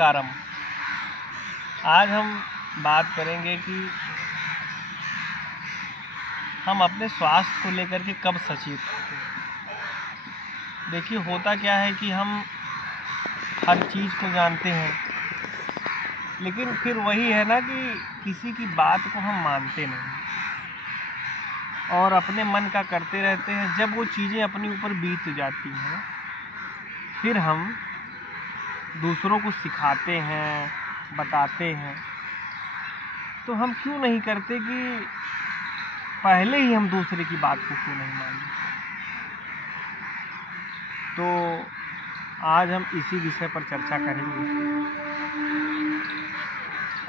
नमस्कारम। आज हम बात करेंगे कि हम अपने स्वास्थ्य को लेकर के कब सचेत होते हैं। देखिए, होता क्या है कि हम हर चीज़ को जानते हैं, लेकिन फिर वही है ना कि किसी की बात को हम मानते नहीं और अपने मन का करते रहते हैं। जब वो चीज़ें अपने ऊपर बीत जाती हैं, फिर हम दूसरों को सिखाते हैं, बताते हैं। तो हम क्यों नहीं करते कि पहले ही हम दूसरे की बात को क्यों नहीं मान लेते। तो आज हम इसी विषय पर चर्चा करेंगे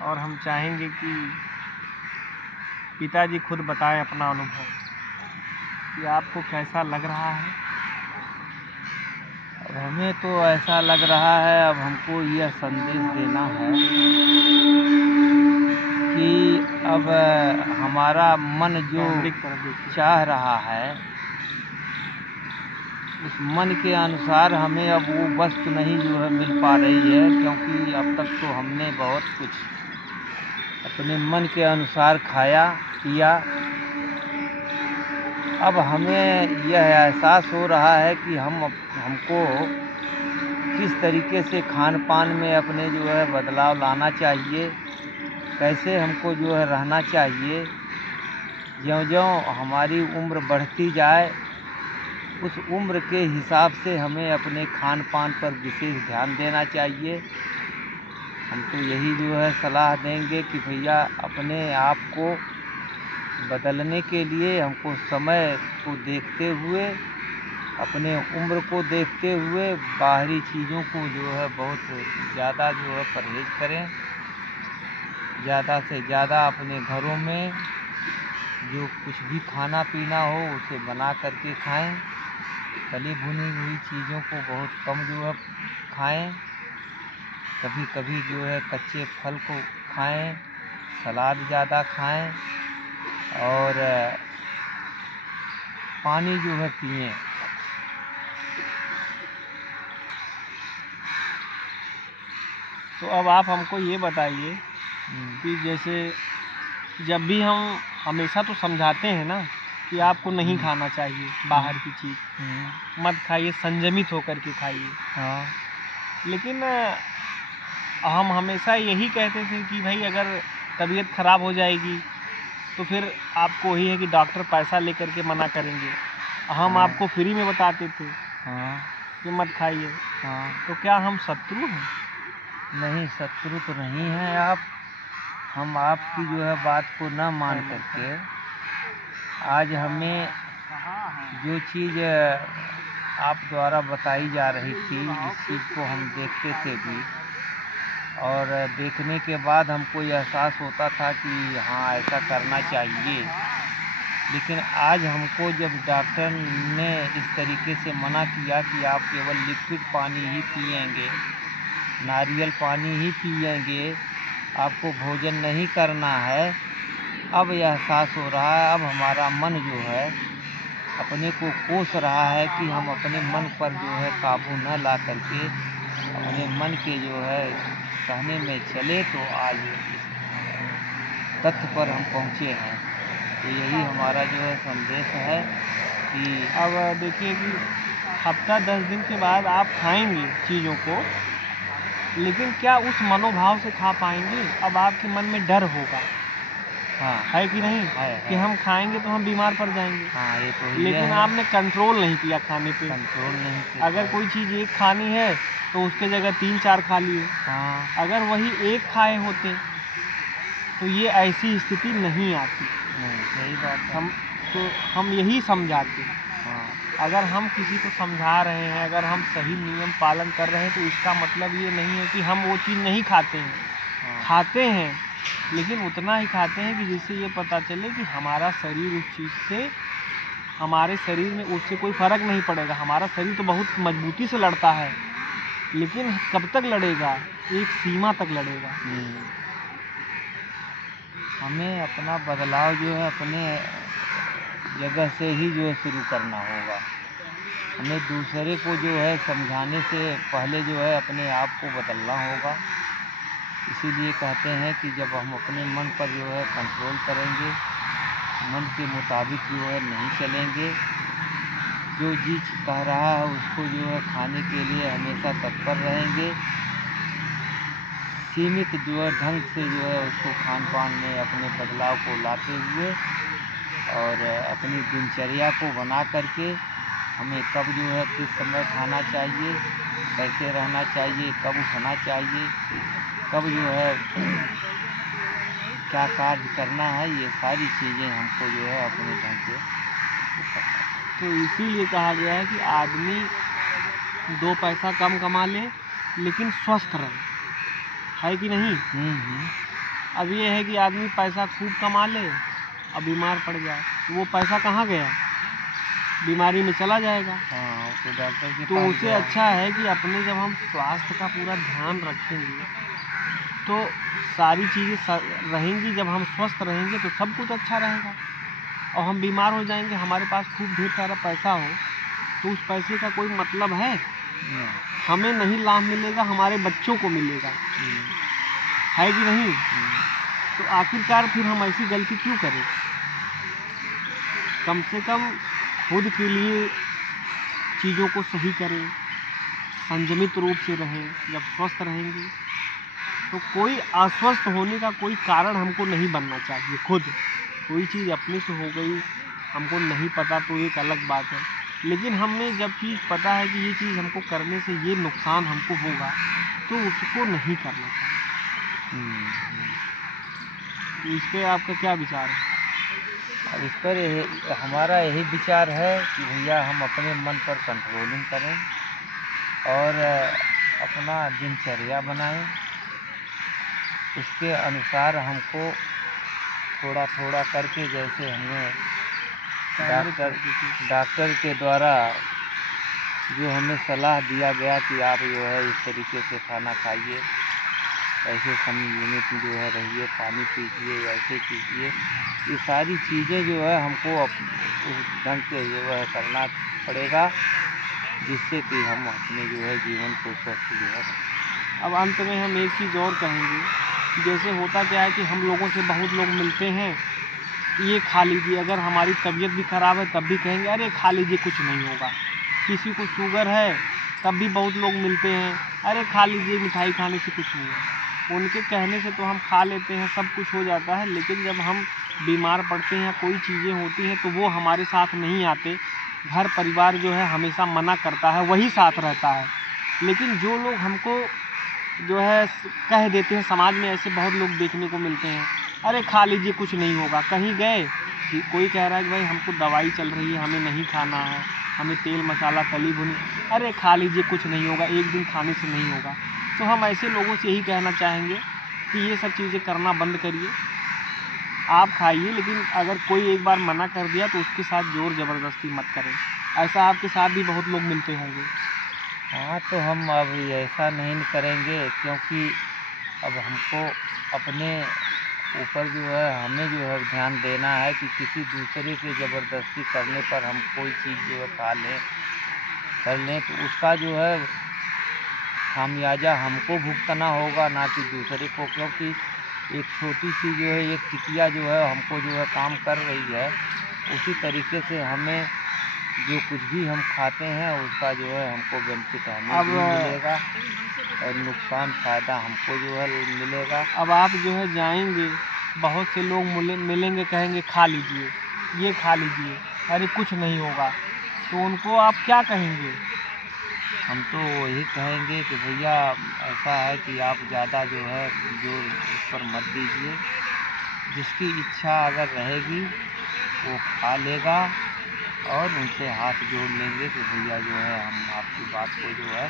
और हम चाहेंगे कि पिताजी खुद बताएं अपना अनुभव कि आपको कैसा लग रहा है। अब हमें तो ऐसा लग रहा है, अब हमको यह संदेश देना है कि अब हमारा मन जो चाह रहा है, उस मन के अनुसार हमें अब वो वस्तु नहीं जो है मिल पा रही है, क्योंकि अब तक तो हमने बहुत कुछ अपने मन के अनुसार खाया पिया। अब हमें यह एहसास हो रहा है कि हमको किस तरीके से खान पान में अपने जो है बदलाव लाना चाहिए, कैसे हमको जो है रहना चाहिए। ज्यों-ज्यों हमारी उम्र बढ़ती जाए, उस उम्र के हिसाब से हमें अपने खान पान पर विशेष ध्यान देना चाहिए। हम तो यही जो है सलाह देंगे कि भैया अपने आप को बदलने के लिए हमको समय को देखते हुए, अपने उम्र को देखते हुए बाहरी चीज़ों को जो है बहुत ज़्यादा जो है परहेज करें। ज़्यादा से ज़्यादा अपने घरों में जो कुछ भी खाना पीना हो उसे बना करके खाएं। तली भुनी हुई चीज़ों को बहुत कम जो है खाएं। कभी कभी जो है कच्चे फल को खाएं, सलाद ज़्यादा खाएं और पानी जो है पिएं। तो अब आप हमको ये बताइए कि जैसे जब भी हम हमेशा तो समझाते हैं ना कि आपको नहीं खाना चाहिए बाहर की चीज़, मत खाइए, संयमित होकर के खाइए। हाँ। लेकिन हम हमेशा यही कहते थे कि भाई अगर तबीयत ख़राब हो जाएगी तो फिर आपको वही है कि डॉक्टर पैसा लेकर के मना करेंगे। हम आपको फ्री में बताते थे कि मत खाइए। तो क्या हम शत्रु हैं? नहीं, शत्रु तो नहीं है आप। हम आपकी जो है बात को न मान करके आज हमें जो चीज़ आप द्वारा बताई जा रही थी, जिस चीज़ को हम देखते थे भी, और देखने के बाद हमको यह एहसास होता था कि हाँ ऐसा करना चाहिए। लेकिन आज हमको जब डॉक्टर ने इस तरीके से मना किया कि आप केवल लिक्विड पानी ही पिएंगे, नारियल पानी ही पिएंगे, आपको भोजन नहीं करना है, अब यह एहसास हो रहा है। अब हमारा मन जो है अपने को कोस रहा है कि हम अपने मन पर जो है काबू न ला करके अपने मन के जो है कहने में चले तो आज इस तथ्य पर हम पहुँचे हैं। तो यही हमारा जो है संदेश है कि अब देखिए कि हफ्ता 10 दिन के बाद आप खाएंगे चीज़ों को, लेकिन क्या उस मनोभाव से खा पाएंगे? अब आपके मन में डर होगा, हाँ है कि नहीं? है। कि हम खाएंगे तो हम बीमार पड़ जाएंगे। हाँ, ये तो लेकिन आपने कंट्रोल नहीं किया खाने पे। कंट्रोल नहीं किया। अगर कोई चीज़ एक खानी है तो उसके जगह 3-4 खा लिए। हाँ। अगर वही एक खाए होते तो ये ऐसी स्थिति नहीं आती। नहीं, सही बात है। हम यही समझाते हैं। हाँ। अगर हम किसी को समझा रहे हैं, अगर हम सही नियम पालन कर रहे हैं, तो इसका मतलब ये नहीं है कि हम वो चीज़ नहीं खाते हैं। हाँ। खाते हैं, लेकिन उतना ही खाते हैं कि जिससे ये पता चले कि हमारा शरीर उस चीज़ से, हमारे शरीर में उससे कोई फ़र्क नहीं पड़ेगा। हमारा शरीर तो बहुत मजबूती से लड़ता है, लेकिन कब तक लड़ेगा? एक सीमा तक लड़ेगा। हमें अपना बदलाव जो है अपने जगह से ही जो है शुरू करना होगा। हमें दूसरे को जो है समझाने से पहले जो है अपने आप को बदलना होगा। इसीलिए कहते हैं कि जब हम अपने मन पर जो है कंट्रोल करेंगे, मन के मुताबिक जो है नहीं चलेंगे, जो चीज़ कह रहा है उसको जो है खाने के लिए हमेशा तत्पर रहेंगे, सीमित जो है ढंग से जो है उसको खान पान में अपने बदलाव को लाते हुए और अपनी दिनचर्या को बना करके हमें कब जो है किस समय खाना चाहिए, कैसे रहना चाहिए, कब उठना चाहिए, कब जो है क्या कार्य करना है, ये सारी चीज़ें हमको जो है अपने ढंग से करना है। तो इसीलिए कहा गया है कि आदमी 2 पैसा कम कमा ले लेकिन स्वस्थ रहे, है कि नहीं? अब ये है कि आदमी पैसा खूब कमा ले और बीमार पड़ जाए, तो वो पैसा कहाँ गया? बीमारी में चला जाएगा। हाँ, तो डॉक्टर के तो पास उससे अच्छा है कि अपने जब हम स्वास्थ्य का पूरा ध्यान रखेंगे तो सारी चीज़ें रहेंगी। जब हम स्वस्थ रहेंगे तो सब कुछ अच्छा रहेगा। और हम बीमार हो जाएंगे, हमारे पास खूब ढेर सारा पैसा हो तो उस पैसे का कोई मतलब है? हमें नहीं लाभ मिलेगा, हमारे बच्चों को मिलेगा, है कि नहीं? तो आखिरकार फिर हम ऐसी गलती क्यों करें? कम से कम खुद के लिए चीज़ों को सही करें, संयमित रूप से रहें। जब स्वस्थ रहेंगे तो कोई अस्वस्थ होने का कोई कारण हमको नहीं बनना चाहिए। खुद कोई चीज़ अपने से हो गई, हमको नहीं पता तो एक अलग बात है, लेकिन हमें जब चीज़ पता है कि ये चीज़ हमको करने से ये नुकसान हमको होगा तो उसको नहीं करना चाहिए। तो इस पर आपका क्या विचार है? अब इस पर हमारा यही विचार है कि भैया हम अपने मन पर कंट्रोलिंग करें और अपना दिनचर्या बनाएं। उसके अनुसार हमको थोड़ा थोड़ा करके, जैसे हमें डॉक्टर के द्वारा जो हमें सलाह दिया गया कि आप जो है इस तरीके से खाना खाइए, ऐसे संयमित जो है रहिए, पानी पीजिए, ऐसे कीजिए, ये सारी चीज़ें जो है हमको उस ढंग से जो है करना पड़ेगा, जिससे कि हम अपने जो है जीवन को स्वस्थ जो है। अब अंत में हम एक चीज़ और कहेंगे, जैसे होता क्या है कि हम लोगों से बहुत लोग मिलते हैं, ये खा लीजिए। अगर हमारी तबीयत भी ख़राब है तब भी कहेंगे अरे खा लीजिए कुछ नहीं होगा। किसी को शुगर है तब भी बहुत लोग मिलते हैं, अरे खा लीजिए मिठाई खाने से कुछ नहीं है। उनके कहने से तो हम खा लेते हैं, सब कुछ हो जाता है, लेकिन जब हम बीमार पड़ते हैं, कोई चीज़ें होती हैं तो वो हमारे साथ नहीं आते। घर परिवार जो है हमेशा मना करता है, वही साथ रहता है। लेकिन जो लोग हमको जो है कह देते हैं, समाज में ऐसे बहुत लोग देखने को मिलते हैं, अरे खा लीजिए कुछ नहीं होगा। कहीं गए कि कोई कह रहा है कि भाई हमको दवाई चल रही है, हमें नहीं खाना है, हमें तेल मसाला तली भुनी, अरे खा लीजिए कुछ नहीं होगा, एक दिन खाने से नहीं होगा। तो हम ऐसे लोगों से यही कहना चाहेंगे कि ये सब चीज़ें करना बंद करिए। आप खाइए, लेकिन अगर कोई एक बार मना कर दिया तो उसके साथ ज़ोर ज़बरदस्ती मत करें। ऐसा आपके साथ भी बहुत लोग मिलते होंगे। हाँ, तो हम अब ऐसा नहीं करेंगे, क्योंकि अब हमको अपने ऊपर जो है हमें जो है ध्यान देना है कि किसी दूसरे के ज़बरदस्ती करने पर हम कोई चीज़ जो है खा लें कर लें तो उसका जो है खामियाजा हमको भुगतना होगा, ना कि दूसरे को। क्योंकि एक छोटी सी जो है एक टिकिया जो है हमको जो है काम कर रही है, उसी तरीके से हमें जो कुछ भी हम खाते हैं उसका जो है हमको बेनिफिट हमें भी मिलेगा और नुकसान फ़ायदा हमको जो है मिलेगा। अब आप जो है जाएंगे, बहुत से लोग मिलेंगे, कहेंगे खा लीजिए, ये खा लीजिए, अरे कुछ नहीं होगा, तो उनको आप क्या कहेंगे? हम तो वही कहेंगे कि भैया ऐसा है कि आप ज़्यादा जो है जोर उस पर मत दीजिए। जिसकी इच्छा अगर रहेगी वो खा लेगा और उनसे हाथ जोड़ लेंगे कि भैया जो है हम आपकी बात को जो है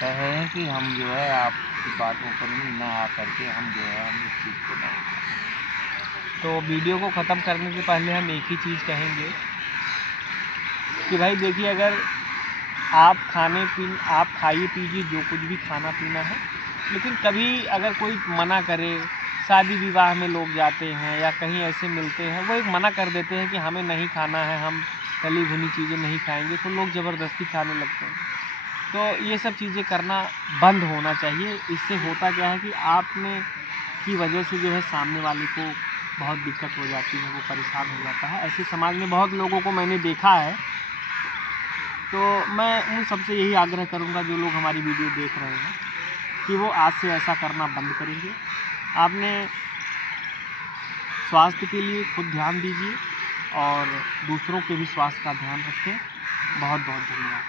कह रहे हैं कि हम जो है आपकी बातों पर न आ करके हम जो है हम इस चीज़ को नहीं। तो वीडियो को ख़त्म करने से पहले हम एक ही चीज़ कहेंगे कि भाई देखिए, अगर आप खाइए पीजिए जो कुछ भी खाना पीना है, लेकिन कभी अगर कोई मना करे, शादी विवाह में लोग जाते हैं या कहीं ऐसे मिलते हैं, वो एक मना कर देते हैं कि हमें नहीं खाना है, हम तली भुनी चीज़ें नहीं खाएंगे तो लोग ज़बरदस्ती खाने लगते हैं। तो ये सब चीज़ें करना बंद होना चाहिए। इससे होता क्या है कि आपने की वजह से जो है सामने वाले को बहुत दिक्कत हो जाती है, वो परेशान हो जाता है। ऐसे समाज में बहुत लोगों को मैंने देखा है। तो मैं उन सबसे यही आग्रह करूंगा जो लोग हमारी वीडियो देख रहे हैं कि वो आज से ऐसा करना बंद करेंगे। आपने स्वास्थ्य के लिए खुद ध्यान दीजिए और दूसरों के भी स्वास्थ्य का ध्यान रखें। बहुत बहुत धन्यवाद।